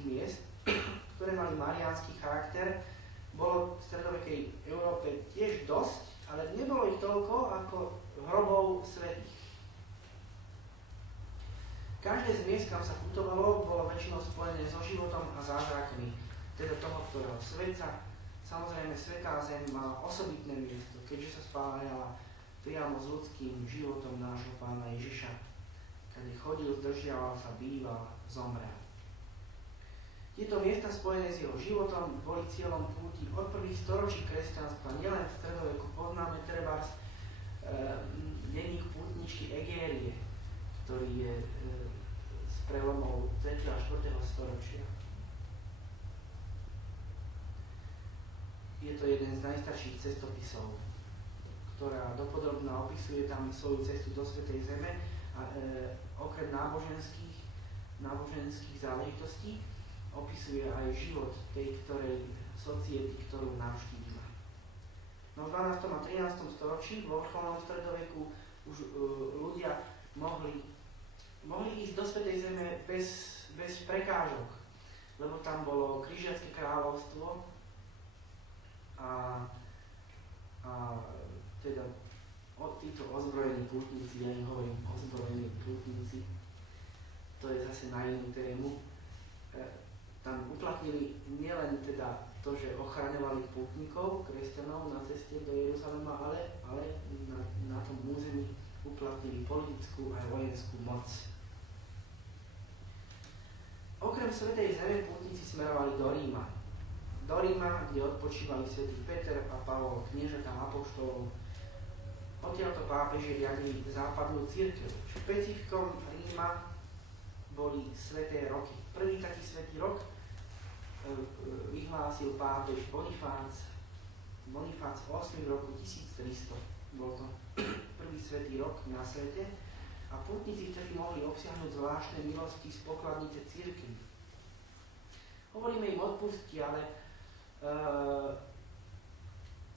pútnických miest, ktoré mali mariánsky charakter. Bolo v stredovekej Európe tiež dosť, ale nebolo ich toľko ako hrobov svätých. Každé z miest, kam sa putovalo, bolo väčšinou spojené so životom a zázrakmi, teda toho, ktorého svetca. Samozrejme, svätá zem mala osobitné miesto, keďže sa spájala priamo s ľudským životom nášho Pána Ježiša. Kade chodil, zdržiaval sa, býval, zomrel. Tieto miesta spojené s jeho životom boli cieľom púti od prvých storočí kresťanstva. Nielen v stredoveku poznáme trebárs denník pútničky Egérie, ktorý je z prelomov 3. a 4. storočia. Je to jeden z najstarších cestopisov, ktorá dopodrobne opisuje tam svoju cestu do Svätej Zeme a okrem náboženských záležitostí opisuje aj život tej ktorej society, ktorú navštívila. No v 12. a 13. storočí vo vrcholnom stredoveku už ľudia mohli ísť do Svätej Zeme bez prekážok, lebo tam bolo križiacké kráľovstvo a teda títo ozbrojení pútnici, ja im hovorím ozbrojení pútnici, to je zase na inú tému, tam uplatnili nielen teda to, že ochraňovali pútnikov, kresťanov na ceste do Jeruzalema, ale na tom území uplatnili politickú aj vojenskú moc. Okrem Svätej Zeme pútnici smerovali do Ríma. Do Ríma, kde odpočívali svätý Peter a Pavol, kniežatá apoštolov. Odtiaľto pápeži riadili západnú cirkev. Špecifikom Ríma boli sväté roky. Prvý taký svätý rok vyhlásil pápež Bonifác v 8. roku 1300. Bol to prvý svätý rok na svete a pútnici vtedy mohli obsiahnuť zvláštne milosti z pokladnice cirkvi. Hovoríme im odpustky, ale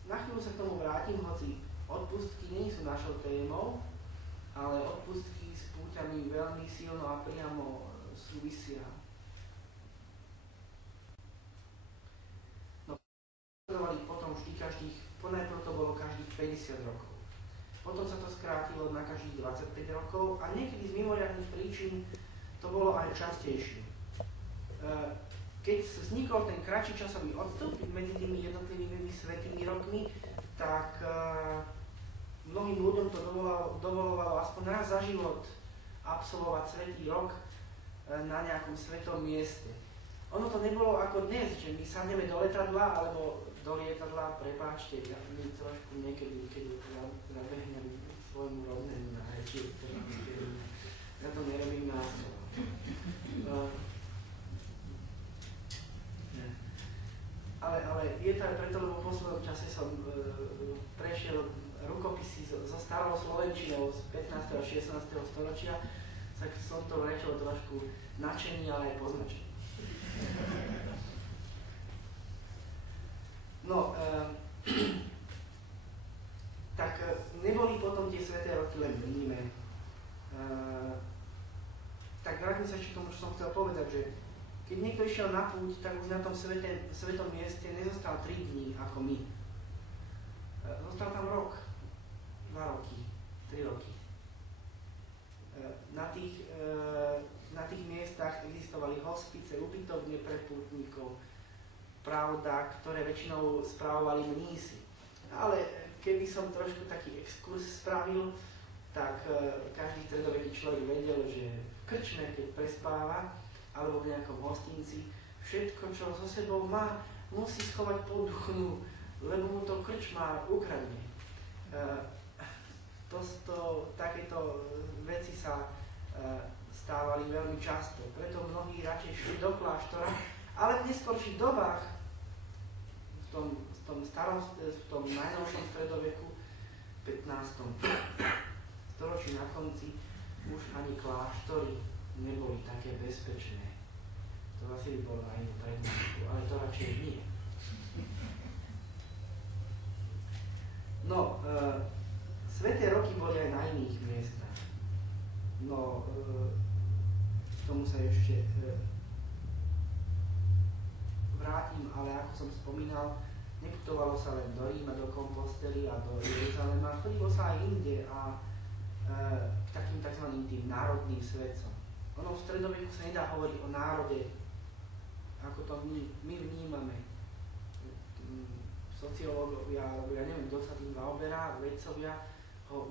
na chvíľu sa k tomu vrátim, hoci odpustky nie sú našou témou, ale odpustky s púťami veľmi silno a priamo súvisia. No, potom vždy ponajprv to bolo každých 50 rokov. Potom sa to skrátilo na každých 25 rokov a niekedy z mimoriadnych príčin to bolo aj častejšie. Keď vznikol ten kratší časový odstup medzi tými jednotlivými svätými rokmi, tak mnohým ľuďom to dovolovalo aspoň raz za život absolvovať svätý rok na nejakom svätom mieste. Ono to nebolo ako dnes, že my sadneme do letadla alebo do lietadla, prepáčte, my trošku niekedy, keď zabehnem svojmu rodnému na reči, ja to nerobím nástroj. Ale je to aj preto, lebo v poslednom čase som prešiel rukopisy so starou slovenčinou z 15. a 16. storočia, tak som to rečil trošku nadšený, ale aj poznačený. No, tak neboli potom tie sväté roky len v Ríme. Tak vrátim sa ešte k tomu, čo som chcel povedať, že keď niekto išiel na púť, tak už na tom svetom mieste nezostal 3 dní ako my. Zostal tam rok, 2 roky, 3 roky. Na tých miestach existovali hospice, ubytovne pre pútnikov, pravda, ktoré väčšinou správovali mnísi. Ale keby som trošku taký exkurs spravil, tak každý stredoveký človek vedel, že v krčme, keď prespáva, alebo v nejakom hostinci, všetko, čo so sebou má, musí schovať pod duchnu, lebo mu to krčmár ukradne. Takéto veci sa stávali veľmi často, preto mnohí radšej šli do kláštora, ale v neskorších dobách, v tom najnovšom stredoveku, 15. storočí na konci, už ani kláštory neboli také bezpečné. To asi by bolo aj prednášku, ale to radšej nie. No, sväté roky boli aj na iných miestach. No, k tomu sa ešte ale ako som spomínal, neputovalo sa len do Ríma, do Kompostely a do Jeruzalema, chodilo sa aj inde a k takým tzv. Tým národným svetcom. Ono v stredoveku sa nedá hovoriť o národe, ako to my vnímame. Sociológovia, alebo ja neviem, kto sa tým zaoberá, vedcovia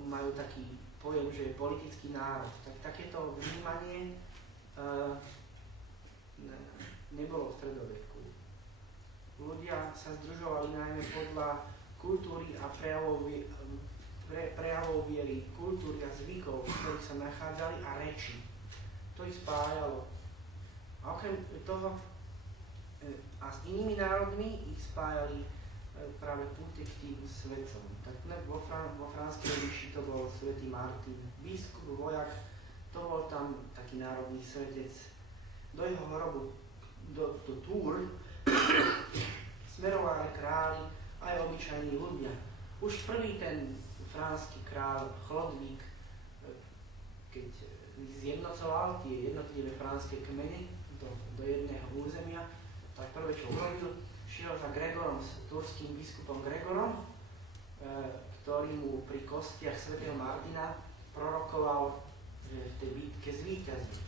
majú taký pojem, že je politický národ. Tak takéto vnímanie nebolo v stredoveku. Ľudia sa združovali najmä podľa kultúry a prejavov viery, kultúry a zvykov, v ktorých sa nachádzali a reči. To ich spájalo. A okrem toho a s inými národmi ich spájali práve puty k tým svetcom. Tak vo Franskej ríši to bol svätý Martin, biskup, vojak, to bol tam taký národný svetec. Do jeho hrobu, do Tours, smerovali králi aj obyčajní ľudia. Už prvý ten franský král Chlodvík, keď zjednocoval tie jednotlivé franské kmene do jedného územia, tak prvé, čo urobil, šiel za Gregorom, s turským biskupom Gregorom, ktorý mu pri kostiach svätého Martina prorokoval, že v tej bitke zvíťazí.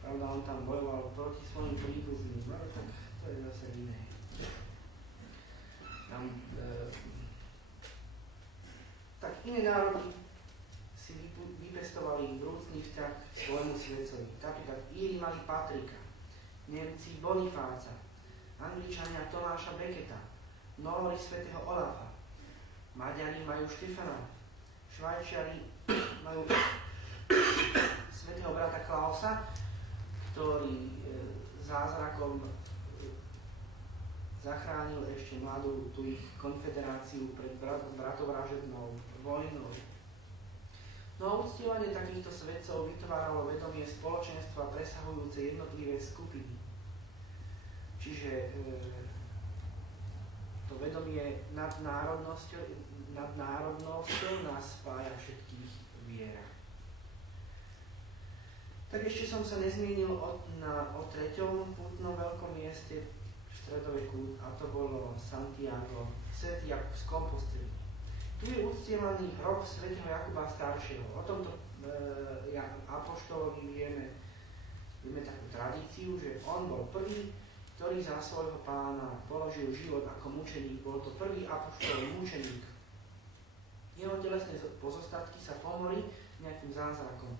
Pravda, on tam bojoval proti svojim príbuzným, ale tak to je zase iné. Tak iné národy si vypestovali vrúcný vzťah k svojmu svetcovi. Napríklad Íri mali Patrika, Nemci Bonifáca, Angličania Tomáša Beketa, Nóri svätého Olafa, Maďari majú Štefana, Švajčiari majú svätého brata Klausa, ktorý zázrakom zachránil ešte mladú tú ich konfederáciu pred bratovražednou vojnou. No a uctievanie takýchto svetcov vytváralo vedomie spoločenstva presahujúce jednotlivé skupiny. Čiže to vedomie nad národnosťou nás spája všetkých viera. Tak ešte som sa nezmienil o treťom pútnom veľkom mieste v stredoveku, a to bolo Santiago, svätý Jakub z Kompostely. Tu je uctievaný hrob svätého Jakuba staršieho. O tomto apoštolovi vieme takú tradíciu, že on bol prvý, ktorý za svojho pána položil život ako mučeník. Bol to prvý apoštol mučeník. Jeho telesné pozostatky sa pomohli nejakým zázrakom.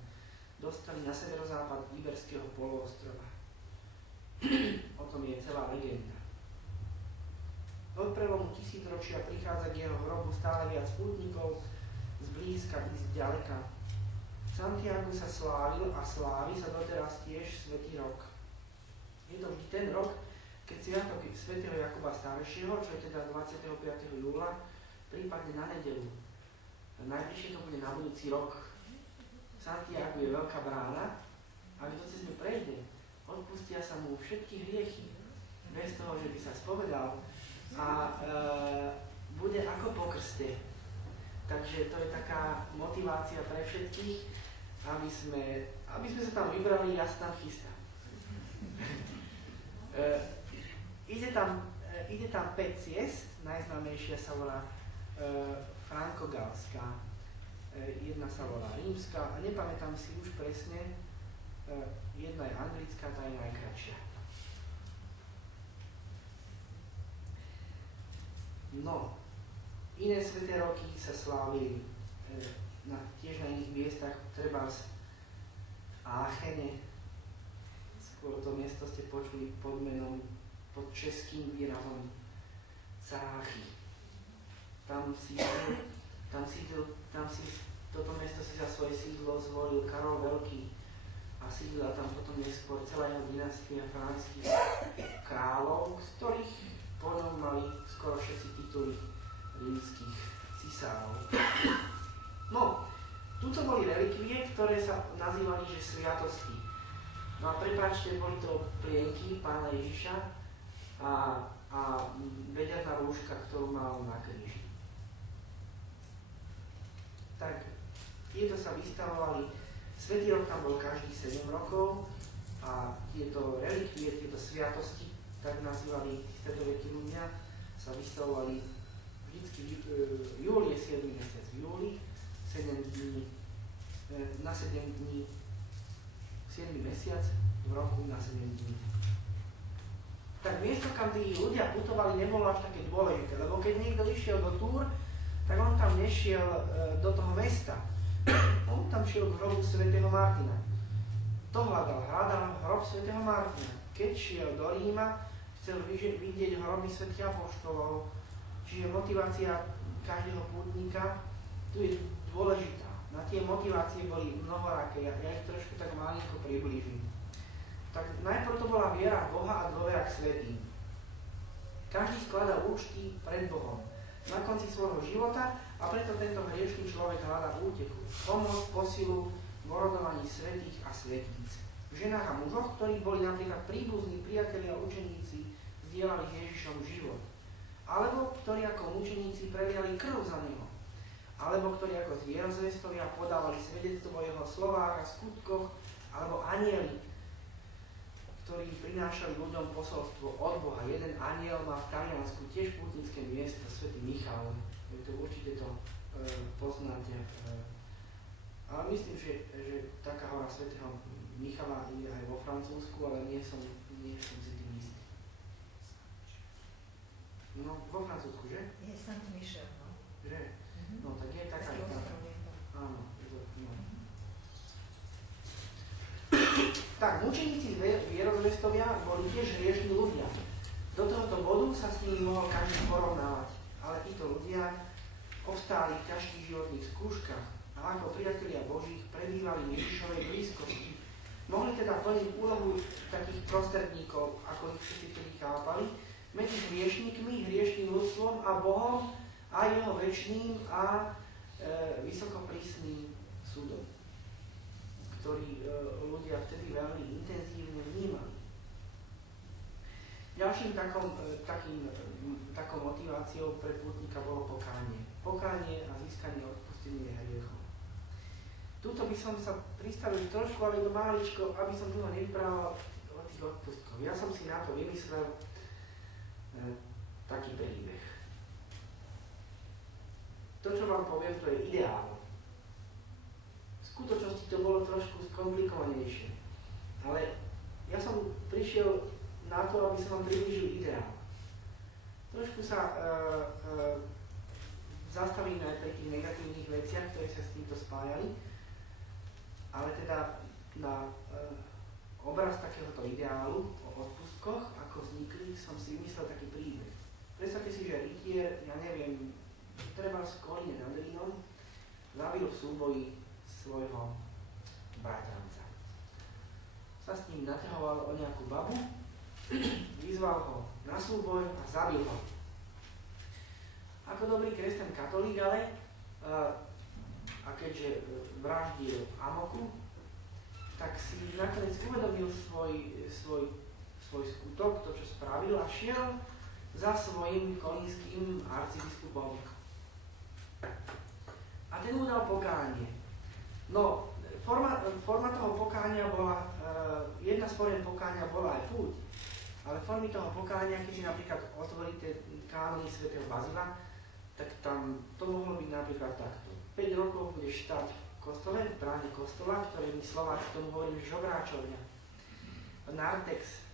Dostali na severozápad Iberského poloostrova. O tom je celá legenda. Od prelomu tisícročia prichádza k jeho hrobu stále viac pútnikov z blízka i z ďaleka. V Santiagu sa slávil a slávi sa doteraz tiež svätý rok. Je to vždy ten rok, keď sviatok svätého Jakuba staršieho, čo je teda 25. júla, prípadne na nedeľu. Najbližšie to bude na budúci rok. V Santiagu je veľká brána a kto cez ňu prejde, odpustia sa mu všetky hriechy, bez toho, že by sa spovedal, a bude ako po krste. Takže to je taká motivácia pre všetkých, aby sme sa tam vybrali, ja sa tam chystám. Ide tam 5 ciest, najznámejšia sa volá Franko-Galská, jedna sa volá Rímska a nepamätám si už presne, jedna je anglická, tá je najkratšia. No, iné sväté roky sa slávili tiež na iných miestach, treba v Áchene. Skôr to miesto ste počuli pod českým výrazom Cáchy. Toto miesto si za svoje sídlo zvolil Karol Veľký a sídla tam potom neskôr celá jeho dynastia franských kráľov, z ktorých po ňom mali skoro všetci tituly rímskych cisárov. No, tuto boli relikvie, ktoré sa nazývali, že sviatosti. No a prepáčte, boli to plienky pána Ježiša a vediatá rúška, ktorú mal na kríži. Tak tieto sa vystavovali, svätý rok tam bol každých 7 rokov a tieto relikvie, tieto sviatosti tak nazývali stredovekí ľudia, sa vystavovali vždycky júl je 7. mesiac, v júli 7 dní, na 7 dní, 7. mesiac v roku na 7 dní. Tak miesto, kam tí ľudia putovali, nebolo až také dôležité, lebo keď niekto išiel do Túr, tak on tam nešiel do toho mesta. On tam šiel k hrobu svätého Martina. To hľadal hrob svätého Martina. Keď šiel do Ríma, chcel vidieť hroby svätých apoštolov. Čiže motivácia každého pútnika tu je dôležitá. Na tie motivácie boli mnohoraké, ja ich trošku tak malinko priblížim. Tak najprv to bola viera v Boha a dôvera k svätým. Každý skladá účty pred Bohom na konci svojho života a preto tento hriešný človek hľadá útechu, pomoc, posilu v orodovaní svätých a svätíc. V ženách a mužoch, ktorí boli napríklad príbuzní, priatelia a učeníci, zdieľali s Ježišom život. Alebo ktorí ako mučeníci preliali krv za neho. Alebo ktorí ako zvierozvestovia podávali svedectvo o jeho slovách a skutkoch, alebo anjeli, ktorí prinášali ľuďom posolstvo od Boha. Jeden anjel má v Taliansku tiež pútnické miesto, svätý Michal. Určite to poznáte. Ale myslím, že taká hora svätého Michala je aj vo Francúzsku, ale nie som si tým istý. No, vo Francúzsku, že? Je Saint Michel, no. Že? No, tak je taká. Áno. No. Tak, mučeníci vierozvestovia boli tiež hriešní ľudia. Do tohoto bodu sa s nimi mohol každý porovnávať, ale títo ľudia obstáli v ťažkých životných skúškach a ako priatelia Božích prebývali v Ježišovej blízkosti. Mohli teda plniť úlohu takých prostredníkov, ako ich všetci vtedy chápali, medzi hriešnikmi, hriešným ľudstvom a Bohom a jeho večným a vysokoprísnym súdom, ktorý ľudia vtedy veľmi intenzívne vnímali. Ďalším takou motiváciou pre pútnika bolo pokánie. Pokánie a získanie odpustenia hriechov. Tuto by som sa pristavil trošku, ale do máličko, aby som dlho nevyprával o tých odpustkoch. Ja som si na to vymyslel taký príbeh. To, čo vám poviem, to je ideál. V skutočnosti to bolo trošku skomplikovanejšie. Ale ja som prišiel na to, aby som vám priblížil ideál. Trošku sa zastavíme aj pri tých negatívnych veciach, ktoré sa s týmto spájali, ale teda na obraz takéhoto ideálu o odpustkoch, ako vznikli, som si vymyslel taký príbeh. Predstavte si, že rytier, ja neviem, treba v Kolíne nad Rýnom, zabil v súboji svojho bratranca. Sa s ním naťahoval o nejakú babu, vyzval ho na súboj a zabil ho. Ako dobrý kresťan katolík, ale a keďže vraždil v amoku, tak si nakoniec uvedomil svoj skutok, to, čo spravil, a šiel za svojím kolínskym arcibiskupom. A ten mu dal pokánie. No, forma toho pokánia bola, jedna z foriem pokánia bola aj púť, ale formy toho pokánia, keď si napríklad otvoríte kánony svätého Bazila, tak tam to mohlo byť napríklad takto. 5 rokov budeš stáť v kostole, v bráne kostola, ktoré my Slováci tomu hovoríme žobráčovňa. Nartex.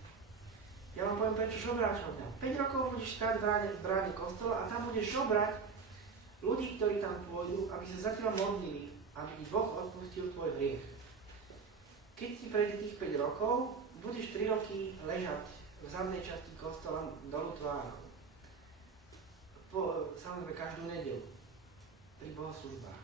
Ja vám poviem prečo žobráčovňa. 5 rokov budeš stáť v bráne kostola a tam budeš žobrať ľudí, ktorí tam pôjdu, aby sa za teba modlili, aby ti Boh odpustil tvoj hriech. Keď ti prejde tých 5 rokov, budeš 3 roky ležať v zadnej časti kostola dolu tvárou. Samozrejme každú nedeľu pri bohoslužbách.